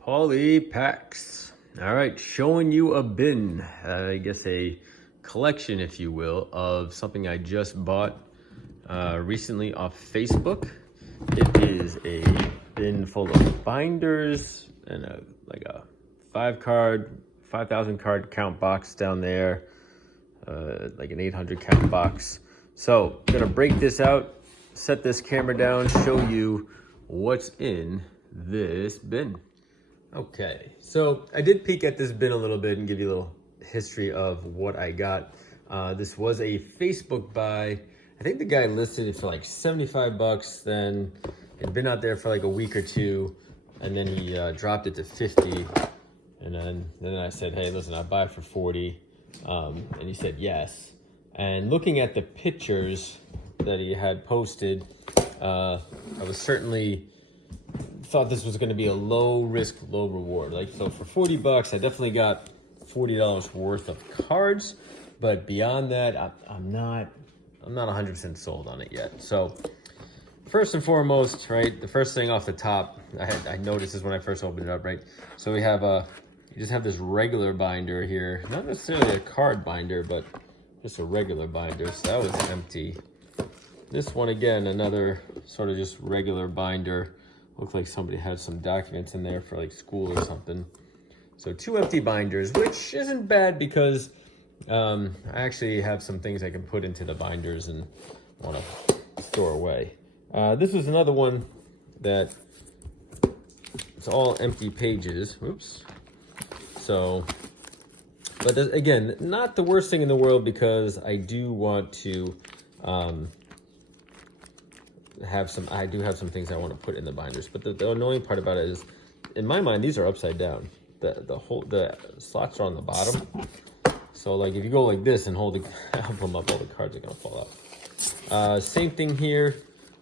Poly packs. All right, showing you a bin, I guess a collection, if you will, of something I just bought recently off Facebook. It is a bin full of binders and like a 5,000 card count box down there, like an 800 count box. So I'm gonna break this out, set this camera down, show you what's in this bin. Okay, so I did peek at this bin a little bit and give you a little history of what I got. This was a Facebook buy. I think the guy listed it for like 75 bucks, then it'd been out there for like a week or two, and then he dropped it to 50. And then I said, hey, listen, I'll buy it for 40. And he said yes. And looking at the pictures that he had posted, I was certainly thought this was going to be a low risk, low reward. Like, so for 40 bucks, I definitely got $40 worth of cards, but beyond that, I'm not 100% sold on it yet. So first and foremost, right, the first thing off the top, I noticed this when I first opened it up, right? So we have you just have this regular binder here, not necessarily a card binder, but just a regular binder. So that was empty. This one, again, another sort of just regular binder. Looked like somebody had some documents in there for like school or something. So 2 empty binders, which isn't bad because I actually have some things I can put into the binders and want to store away. This was another one that it's all empty pages. Oops. So, but again, not the worst thing in the world because I do want to I do have some things I want to put in the binders, but the annoying part about it is, in my mind, these are upside down. The slots are on the bottom. So like if you go like this and hold them up, all the cards are gonna fall out. Same thing here,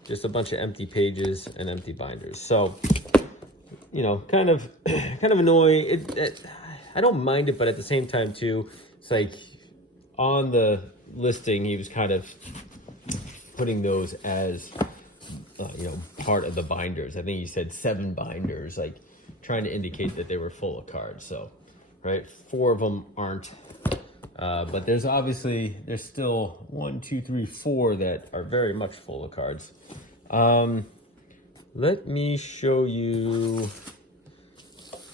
just a bunch of empty pages and empty binders. So, you know, kind of annoying. I don't mind it, but at the same time too, it's like on the listing, he was kind of putting those as you know, part of the binders. I think he said 7 binders, like trying to indicate that they were full of cards. So, right, 4 of them aren't. But there's still 1, 2, 3, 4 that are very much full of cards. Let me show you.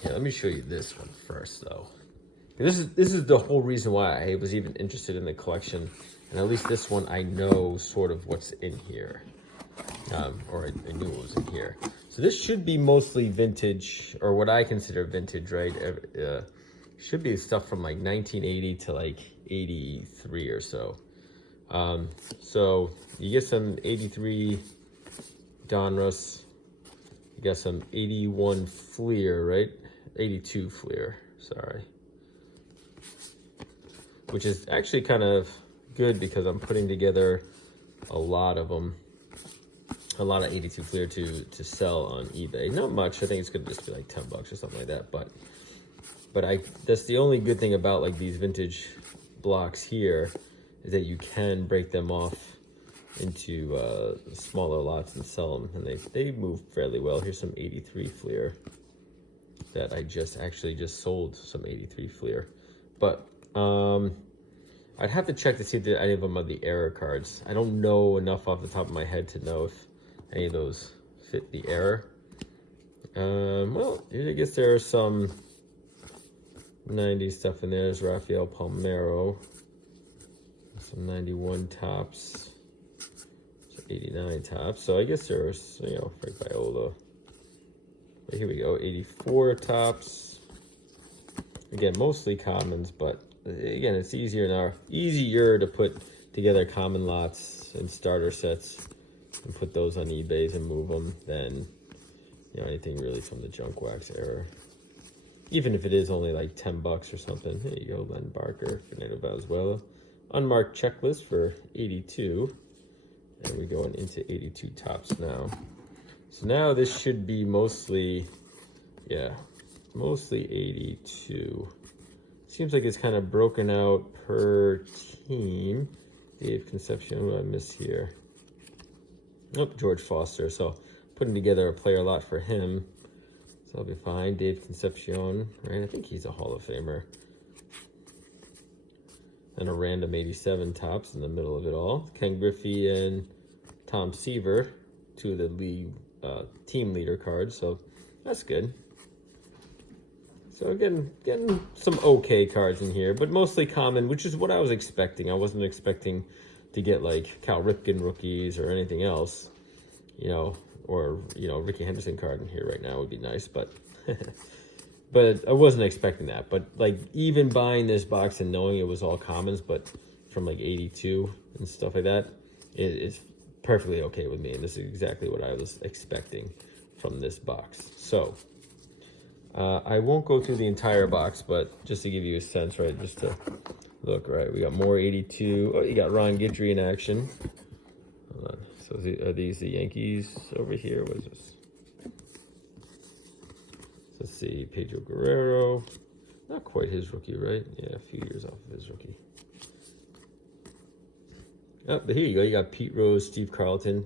Yeah, let me show you this one first, though. This is the whole reason why I was even interested in the collection, and at least this one I know sort of what's in here, or I knew what was in here. So this should be mostly vintage, or what I consider vintage, right? Should be stuff from like 1980 to like 83 or so. So you get some 83 Donruss, you got some 81 Fleer, right? 82 Fleer, sorry. Which is actually kind of good because I'm putting together a lot of them. A lot of 82 Fleer to sell on eBay. Not much, I think it's gonna just be like 10 bucks or something like that, but that's the only good thing about like these vintage blocks here, is that you can break them off into smaller lots and sell them, and they move fairly well. Here's some 83 Fleer that I just sold some 83 Fleer, but I'd have to check to see if any of them are the error cards. I don't know enough off the top of my head to know if any of those fit the error. Well, I guess there are some 90s stuff in there. There's Rafael Palmeiro, some 91 tops, some 89 tops. So I guess there's, you know, Frank Viola. But here we go, 84 tops. Again, mostly commons, but again, it's easier to put together common lots and starter sets and put those on eBay and move them than, you know, anything really from the junk wax era. Even if it is only like 10 bucks or something. There you go, Len Barker, Fernando Valenzuela. Unmarked checklist for 82. And we're going into 82 tops now. So now this should be mostly 82. Seems like it's kind of broken out per team. Dave Concepcion, who I miss here? Oh, George Foster. So putting together a player lot for him. So So I'll be fine. Dave Concepcion, right? I think he's a Hall of Famer. And a random 87 tops in the middle of it all. Ken Griffey and Tom Seaver, two of the league team leader cards. So that's good. So again, getting some okay cards in here, but mostly common, which is what I was expecting. I wasn't expecting to get like Cal Ripken rookies or anything else, you know, or, you know, Ricky Henderson card in here right now would be nice, but but I wasn't expecting that. But like even buying this box and knowing it was all commons, but from like 82 and stuff like that, it's perfectly okay with me. And this is exactly what I was expecting from this box. So I won't go through the entire box, but just to give you a sense, right, just to look, right, we got more 82. Oh, you got Ron Guidry in action. Hold on. So are these the Yankees over here? What is this? So let's see, Pedro Guerrero. Not quite his rookie, right? Yeah, a few years off of his rookie. Oh, but here you go. You got Pete Rose, Steve Carlton,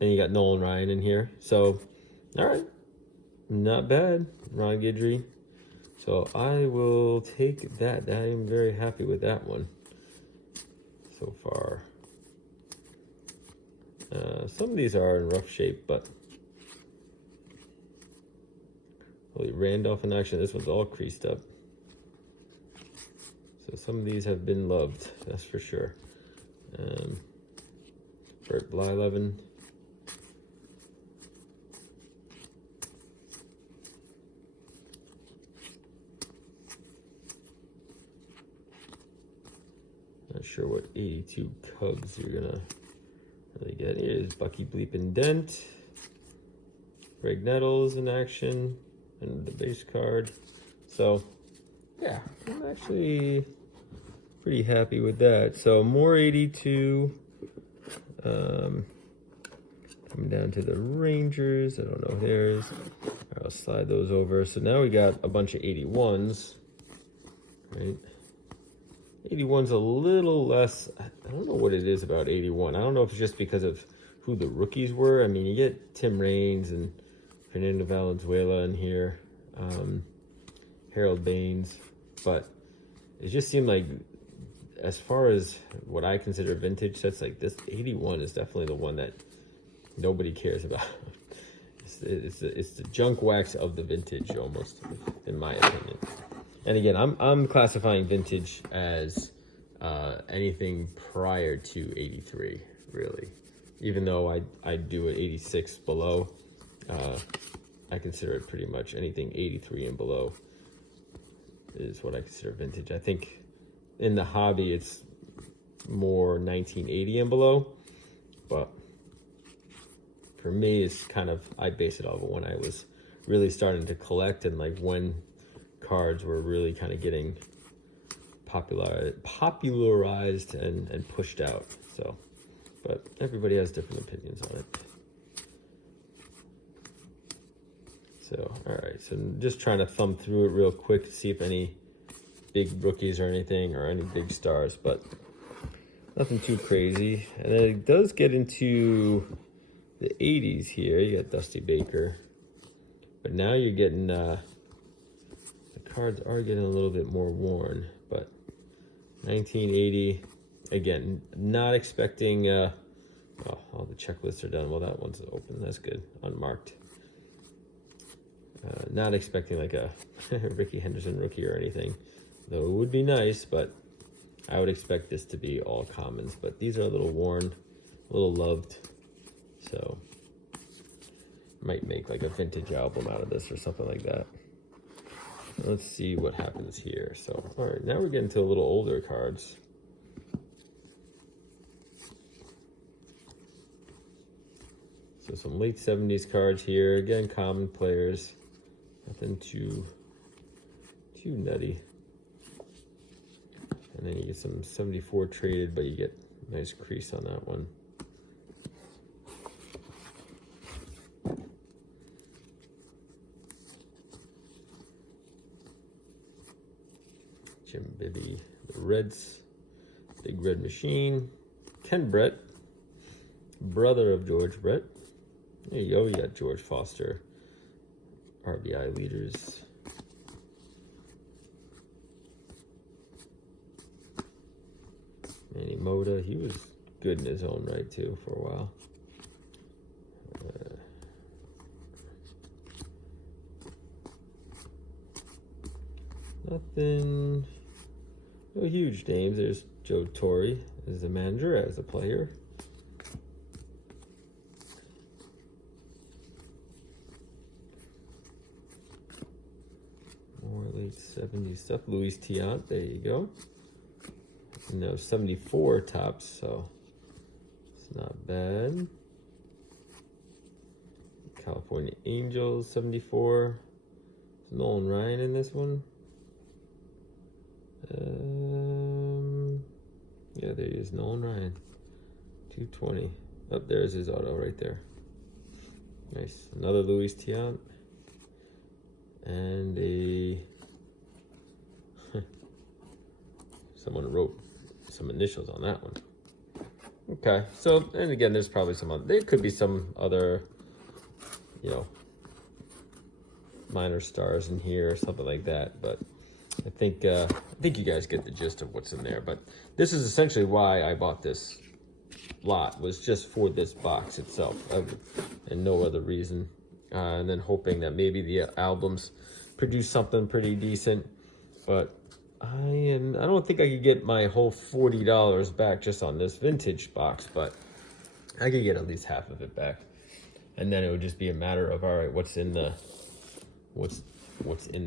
and you got Nolan Ryan in here. So, all right. Not bad, Ron Guidry. So I will take that. I am very happy with that one so far. Some of these are in rough shape, but holy, Randolph in action. This one's all creased up. So some of these have been loved, that's for sure. Bert Blyleven. Not sure what 82 Cubs you're gonna really get. Here's Bucky Bleepin' Dent, Greg Nettles in action, and the base card. So yeah, I'm actually pretty happy with that. So more 82. Coming down to the Rangers. I don't know who theirs. I'll slide those over. So now we got a bunch of 81s, right? 81's a little less. I don't know what it is about 81. I don't know if it's just because of who the rookies were. I mean, you get Tim Raines and Fernando Valenzuela in here, Harold Baines, but it just seemed like, as far as what I consider vintage sets, like this 81 is definitely the one that nobody cares about. It's the junk wax of the vintage, almost, in my opinion. And again, I'm classifying vintage as anything prior to 83, really. Even though I do it 86 below, I consider it pretty much anything 83 and below is what I consider vintage. I think in the hobby it's more 1980 and below, but for me it's kind of, I base it off of when I was really starting to collect and like when cards were really kind of getting popularized and pushed out. So, but everybody has different opinions on it. So, all right, so just trying to thumb through it real quick to see if any big rookies or anything, or any big stars, but nothing too crazy. And then it does get into the 80s here. You got Dusty Baker, but now you're getting the cards are getting a little bit more worn. But 1980, again, not expecting. Oh, all the checklists are done. Well, that one's open. That's good, unmarked. Not expecting like a Ricky Henderson rookie or anything, though it would be nice, but I would expect this to be all commons. But these are a little worn, a little loved, so might make like a vintage album out of this or something like that. Let's see what happens here. So, all right, now we're getting to a little older cards. So some late 70s cards here. Again, common players. Nothing too nutty. And then you get some 74 traded, but you get a nice crease on that one. Jim Bibby, the Reds, Big Red Machine, Ken Brett, brother of George Brett. There you go, you got George Foster RBI leaders. Manny Mota, he was good in his own right too for a while. Nothing, no huge names. There's Joe Torre as the manager, as a player. More late 70s stuff. Luis Tiant, there you go. And now 74 tops, so it's not bad. California Angels, 74. Is Nolan Ryan in this one? Yeah, there he is, Nolan Ryan. 220. Oh, there's his auto right there. Nice. Another Luis Tiant. And a... someone wrote some initials on that one. Okay, so, and again, there's probably some other... There could be some other, you know, minor stars in here or something like that, but I think you guys get the gist of what's in there. But this is essentially why I bought this lot, was just for this box itself, and no other reason. And then hoping that maybe the albums produce something pretty decent. But I don't think I could get my whole $40 back just on this vintage box, but I could get at least half of it back. And then it would just be a matter of, all right, what's in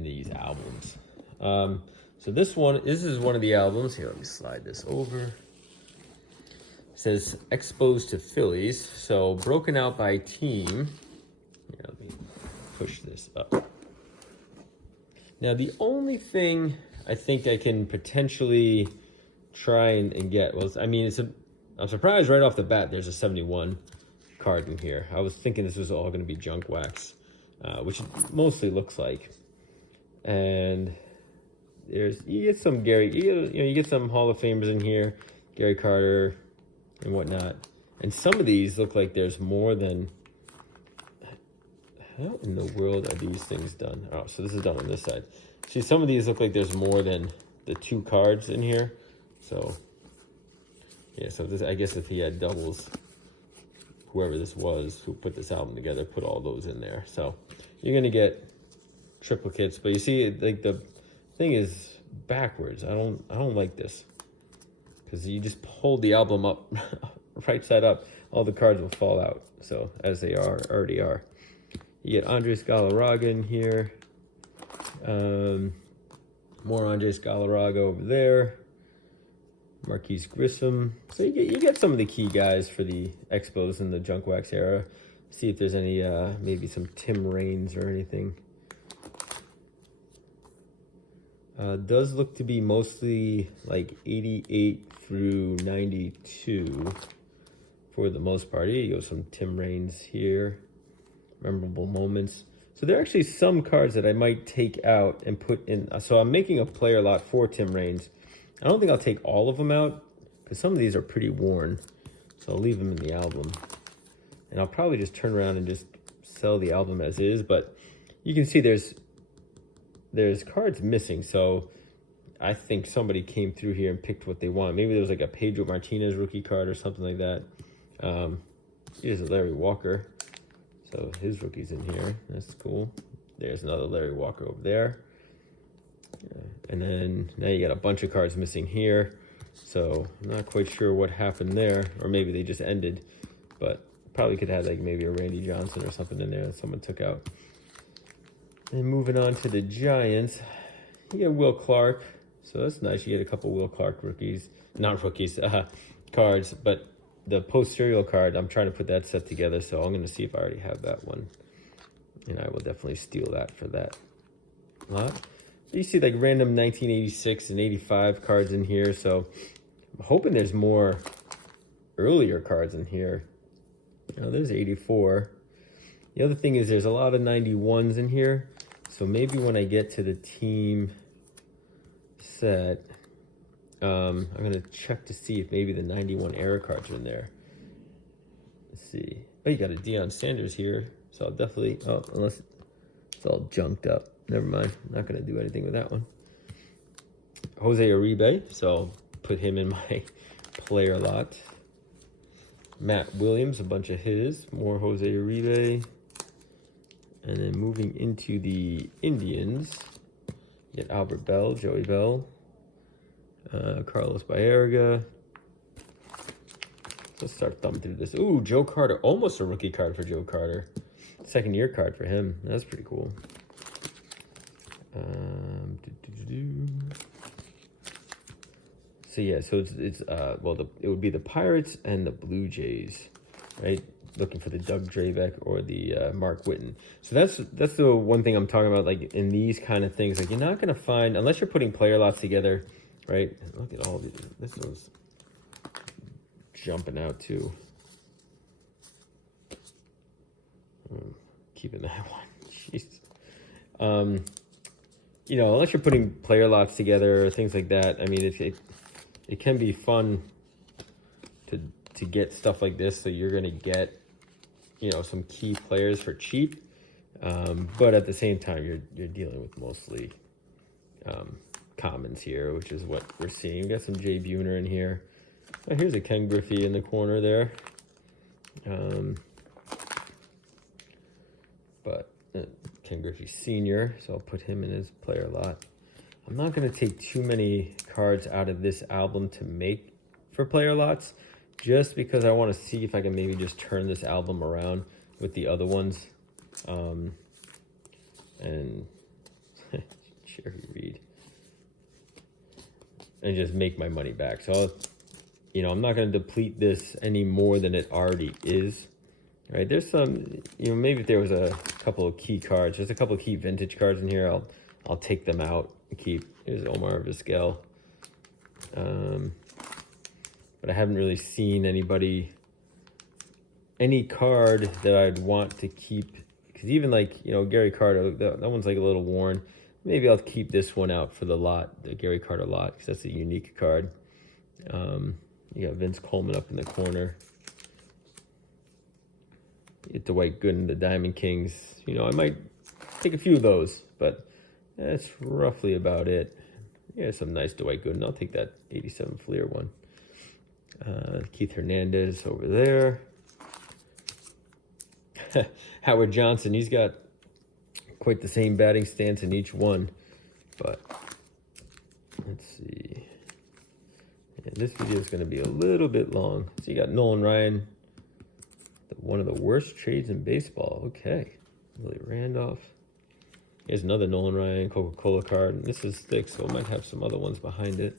these albums. So this is one of the albums. Here, let me slide this over. It says Exposed to Phillies. So broken out by team. Here, let me push this up. Now the only thing I think I can potentially try and get, well, I mean, I'm surprised right off the bat there's a 71 card in here. I was thinking this was all going to be junk wax, which it mostly looks like. And you get some you get some Hall of Famers in here, Gary Carter and whatnot. And some of these look like there's more than, how in the world are these things done? Oh, so this is done on this side. See, some of these look like there's more than the 2 cards in here. So yeah, so this, I guess if he had doubles, whoever this was who put this album together, put all those in there. So you're gonna get triplicates, but you see, like, the thing is backwards. I don't like this, because you just hold the album up right side up, all the cards will fall out. So as they already are. You get Andres Galarraga in here. More Andres Galarraga over there. Marquise Grissom. So you get some of the key guys for the Expos in the junk wax era. See if there's any maybe some Tim Raines or anything. Does look to be mostly like 88 through 92 for the most part. Here you go, some Tim Raines here. Memorable moments. So there are actually some cards that I might take out and put in. So I'm making a player lot for Tim Raines. I don't think I'll take all of them out, because some of these are pretty worn. So I'll leave them in the album. And I'll probably just turn around and just sell the album as is. But you can see there's cards missing. So I think somebody came through here and picked what they want. Maybe there was like a Pedro Martinez rookie card or something like that. Here's a Larry Walker. So his rookie's in here. That's cool. There's another Larry Walker over there. And then now you got a bunch of cards missing here. So I'm not quite sure what happened there. Or maybe they just ended. But probably could have like maybe a Randy Johnson or something in there that someone took out. And moving on to the Giants. You get Will Clark. So that's nice. You get a couple Will Clark rookies. Not rookies. Cards. But the post-serial card, I'm trying to put that set together, so I'm going to see if I already have that one. And I will definitely steal that for that lot. You see like random 1986 and 85 cards in here, so I'm hoping there's more earlier cards in here. Now there's 84. The other thing is there's a lot of 91s in here, so maybe when I get to the team set, I'm going to check to see if maybe the 91 era cards are in there. Let's see. Oh, you got a Deion Sanders here. So I'll definitely... Oh, unless... It's all junked up. Never mind. Not going to do anything with that one. Jose Uribe. So I'll put him in my player lot. Matt Williams, a bunch of his. More Jose Uribe. And then moving into the Indians, you get Albert Bell, Joey Bell, Carlos Baerga. Let's start thumbing through this. Ooh, Joe Carter. Almost a rookie card for Joe Carter. Second year card for him. That's pretty cool. So yeah, so it's well, it would be the Pirates and the Blue Jays, right? Looking for the Doug Draveck or the Mark Whitten. So that's the one thing I'm talking about, like in these kind of things. Like you're not gonna find, unless you're putting player lots together, right? Look at all these. This one's jumping out too. Keeping that one. Jeez. You know, unless you're putting player lots together or things like that. I mean, it can be fun to get stuff like this. So you're gonna get, you know, some key players for cheap, but at the same time, you're dealing with mostly commons here, which is what we're seeing. We got some Jay Buhner in here. Oh, here's a Ken Griffey in the corner there. But Ken Griffey Sr., so I'll put him in his player lot. I'm not going to take too many cards out of this album to make for player lots, just because I want to see if I can maybe just turn this album around with the other ones. And Jerry Reed. And just make my money back. So, you know, I'm not going to deplete this any more than it already is. Right, there's some, you know, maybe if there was a couple of key cards, there's a couple of key vintage cards in here, I'll take them out and keep. Here's Omar Vizquel. But I haven't really seen any card that I'd want to keep, because even like, you know, Gary Carter, that one's like a little worn. Maybe I'll keep this one out for the lot, the Gary Carter lot, because that's a unique card. You got Vince Coleman up in the corner. Get Dwight Gooden, the Diamond Kings. You know, I might take a few of those, but that's roughly about it. Yeah, some nice Dwight Gooden. I'll take that 87 Fleer one. Keith Hernandez over there. Howard Johnson, he's got quite the same batting stance in each one. But let's see. Yeah, this video is going to be a little bit long. So you got Nolan Ryan. One of the worst trades in baseball. Okay. Willie Randolph. Here's another Nolan Ryan Coca-Cola card. And this is thick, so it might have some other ones behind it.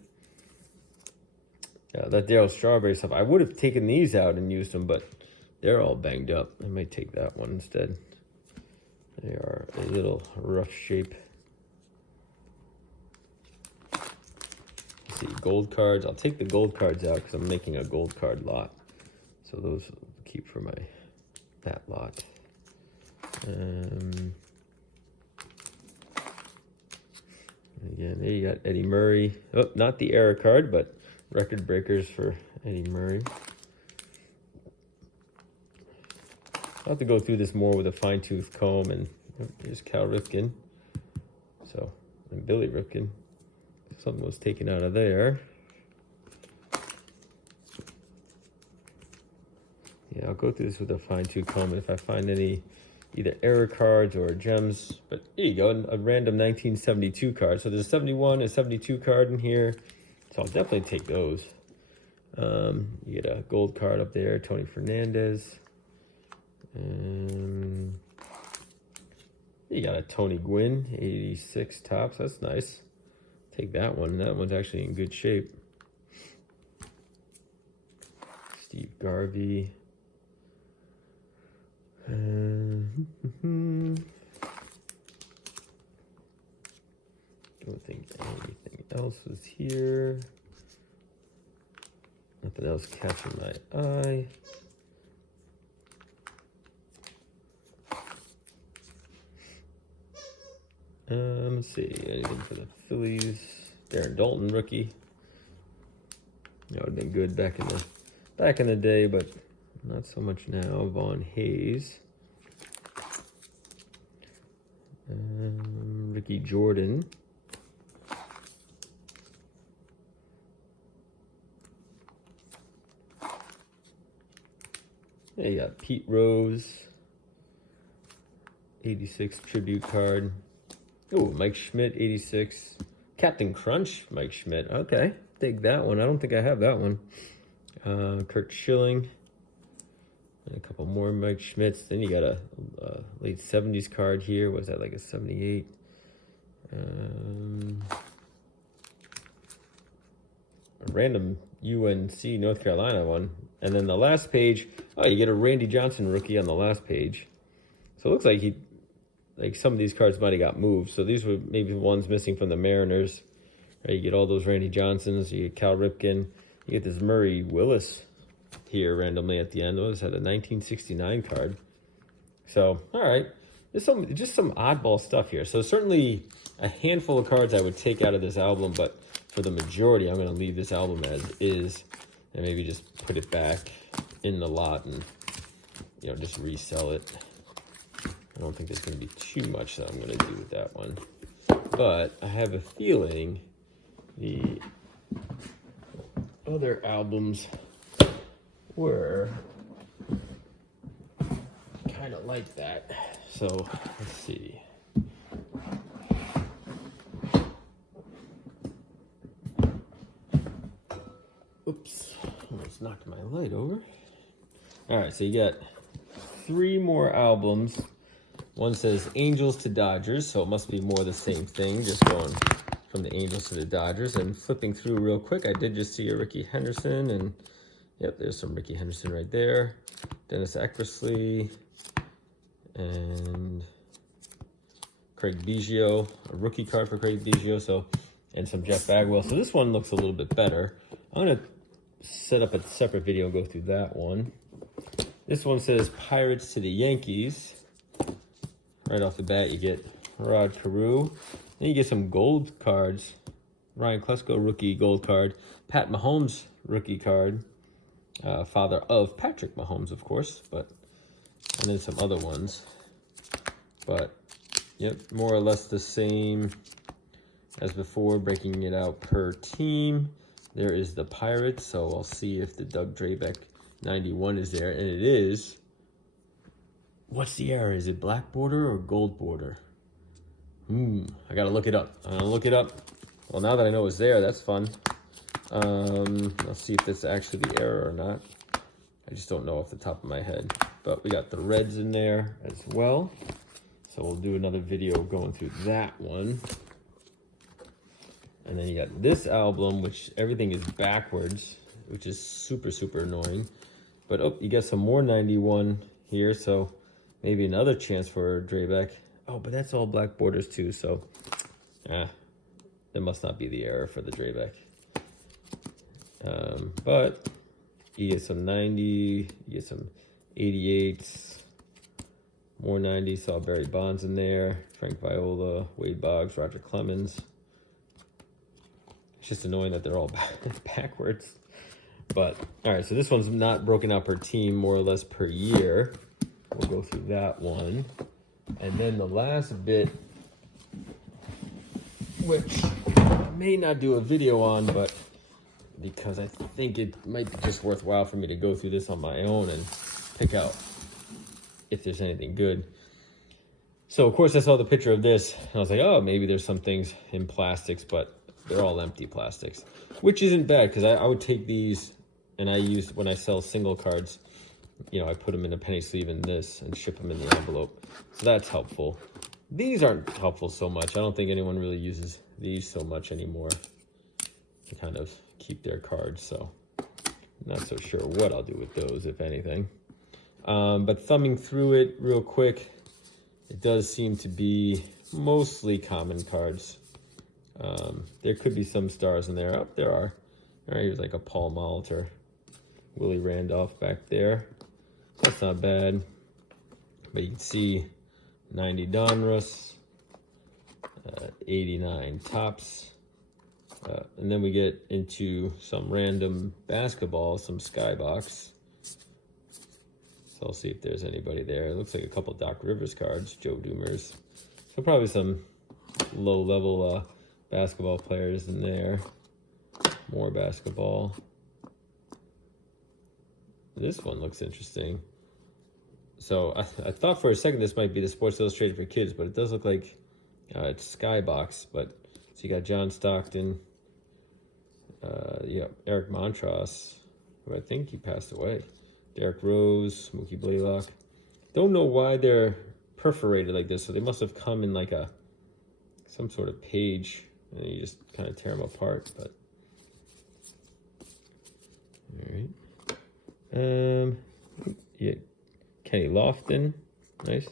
Yeah, that Darryl Strawberry stuff. I would have taken these out and used them, but they're all banged up. I might take that one instead. They are a little rough shape. Let's see, gold cards. I'll take the gold cards out because I'm making a gold card lot. So those I'll keep for that lot. Again, there you got Eddie Murray. Oh, not the error card, but record breakers for Eddie Murray. I'll have to go through this more with a fine-tooth comb. And here's Cal Ripken. So, and Billy Ripken. Something was taken out of there. Yeah, I'll go through this with a fine-tooth comb, and if I find any either error cards or gems, but here you go, a random 1972 card. So there's a 71, a 72 card in here, so I'll definitely take those. You get a gold card up there, Tony Fernandez. You got a Tony Gwynn, 86 tops, that's nice. Take that one, that one's actually in good shape. Steve Garvey. Don't think anything else is here. Nothing else catching my eye. Let's see, anything for the Phillies? Darren Daulton, rookie. That would have been good back in the day, but not so much now. Vaughn Hayes. Ricky Jordan. Yeah, you got Pete Rose, 86 tribute card. Oh, Mike Schmidt, 86. Captain Crunch, Mike Schmidt. Okay, dig that one. I don't think I have that one. Kurt Schilling. And a couple more Mike Schmidts. Then you got a late 70s card here. Was that like a 78? A random UNC North Carolina one. And then the last page, oh, you get a Randy Johnson rookie on the last page. So it looks like some of these cards might have got moved. So these were maybe the ones missing from the Mariners. Right, you get all those Randy Johnsons, you get Cal Ripken, you get this Murray Willis here randomly at the end. Those had a 1969 card. So, all right, there's just some oddball stuff here. So certainly a handful of cards I would take out of this album, but for the majority, I'm going to leave this album as is and maybe just put it back in the lot and, you know, just resell it. I don't think there's going to be too much that I'm going to do with that one. But I have a feeling the other albums were kind of like that. So let's see. Oops, almost knocked my light over. All right, so you got 3 more albums. One says Angels to Dodgers, so it must be more the same thing, just going from the Angels to the Dodgers. And flipping through real quick, I did just see a Ricky Henderson, and yep, there's some Ricky Henderson right there. Dennis Eckersley and Craig Biggio, a rookie card for Craig Biggio, so, and some Jeff Bagwell. So this one looks a little bit better. I'm gonna set up a separate video and go through that one. This one says Pirates to the Yankees. Right off the bat, you get Rod Carew. Then you get some gold cards. Ryan Klesko, rookie gold card. Pat Mahomes, rookie card. Father of Patrick Mahomes, of course. And then some other ones. But, yep, more or less the same as before, breaking it out per team. There is the Pirates, so I'll see if the Doug Drabeck 91 is there. And it is. What's the error? Is it black border or gold border? I gotta look it up. I'm gonna look it up. Well, now that I know it's there, that's fun. Let's see if that's actually the error or not. I just don't know off the top of my head. But we got the Reds in there as well. So we'll do another video going through that one. And then you got this album, which everything is backwards, which is super, super annoying. But oh, you got some more 91 here, so maybe another chance for Drabeck. Oh, but that's all black borders too, so that must not be the error for the Drabeck. But you get some 90, you get some 88s, more 90s, saw Barry Bonds in there, Frank Viola, Wade Boggs, Roger Clemens. It's just annoying that they're all backwards. But, all right, so this one's not broken out per team, more or less per year. We'll go through that one. And then the last bit, which I may not do a video on, but because I think it might be just worthwhile for me to go through this on my own and pick out if there's anything good. So, of course, I saw the picture of this, and I was like, oh, maybe there's some things in plastics, but they're all empty plastics, which isn't bad, because I would take these, and I use, when I sell single cards, you know, I put them in a penny sleeve in this and ship them in the envelope. So that's helpful. These aren't helpful so much. I don't think anyone really uses these so much anymore to kind of keep their cards. So I'm not so sure what I'll do with those, if anything. But thumbing through it real quick, it does seem to be mostly common cards. There could be some stars in there. Oh, there are. All right, here's like a Paul Molitor, Willie Randolph back there. That's not bad. But you can see 90 Donruss, 89 Topps. And then we get into some random basketball, some Skybox. So I'll see if there's anybody there. It looks like a couple Doc Rivers cards, Joe Dumers. So probably some low-level basketball players in there. More basketball. This one looks interesting. So I thought for a second this might be the Sports Illustrated for kids, but it does look like it's Skybox. But so you got John Stockton, Eric Montross, who I think he passed away. Derrick Rose, Mookie Blaylock. Don't know why they're perforated like this, so they must have come in like some sort of page, and you just kind of tear them apart. But all right, yeah, Kenny Lofton, nice.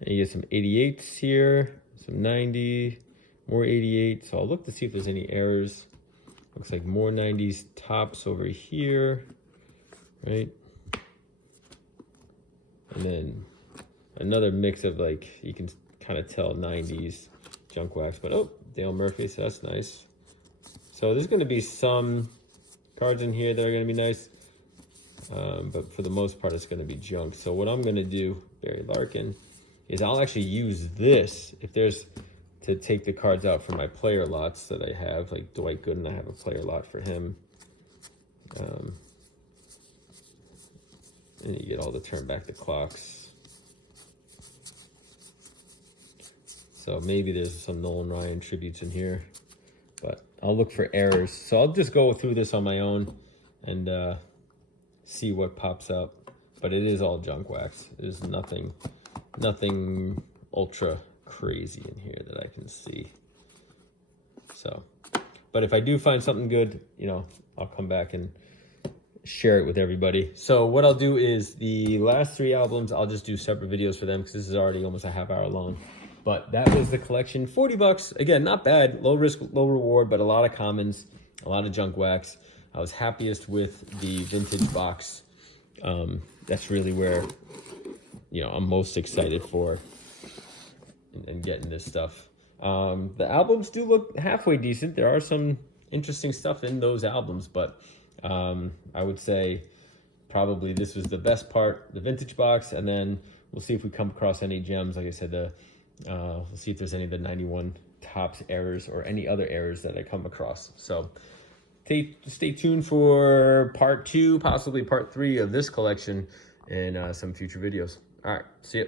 And you get some 88s here, some 90, more 88. So I'll look to see if there's any errors. Looks like more 90s tops over here, right? And then another mix of like, you can kind of tell 90s junk wax, but oh, Dale Murphy, so that's nice. So there's going to be some cards in here that are going to be nice, but for the most part, it's going to be junk. So what I'm going to do, Barry Larkin, is I'll actually use this if there's to take the cards out for my player lots that I have, like Dwight Gooden, I have a player lot for him. And you get all the turn back the clocks. So maybe there's some Nolan Ryan tributes in here, but I'll look for errors. So I'll just go through this on my own and see what pops up. But it is all junk wax. There's nothing ultra crazy in here that I can see. So, but if I do find something good, you know, I'll come back and share it with everybody. So what I'll do is the last 3 albums, I'll just do separate videos for them because this is already almost a half hour long. But that was the collection, $40. Again, not bad, low risk, low reward, but a lot of commons, a lot of junk wax. I was happiest with the vintage box. That's really where, you know, I'm most excited for and getting this stuff. The albums do look halfway decent. There are some interesting stuff in those albums, but I would say probably this was the best part, the vintage box, and then we'll see if we come across any gems. Like I said, we'll see if there's any of the 91 tops errors or any other errors that I come across. So stay tuned for part 2, possibly part 3 of this collection in some future videos. All right, see ya.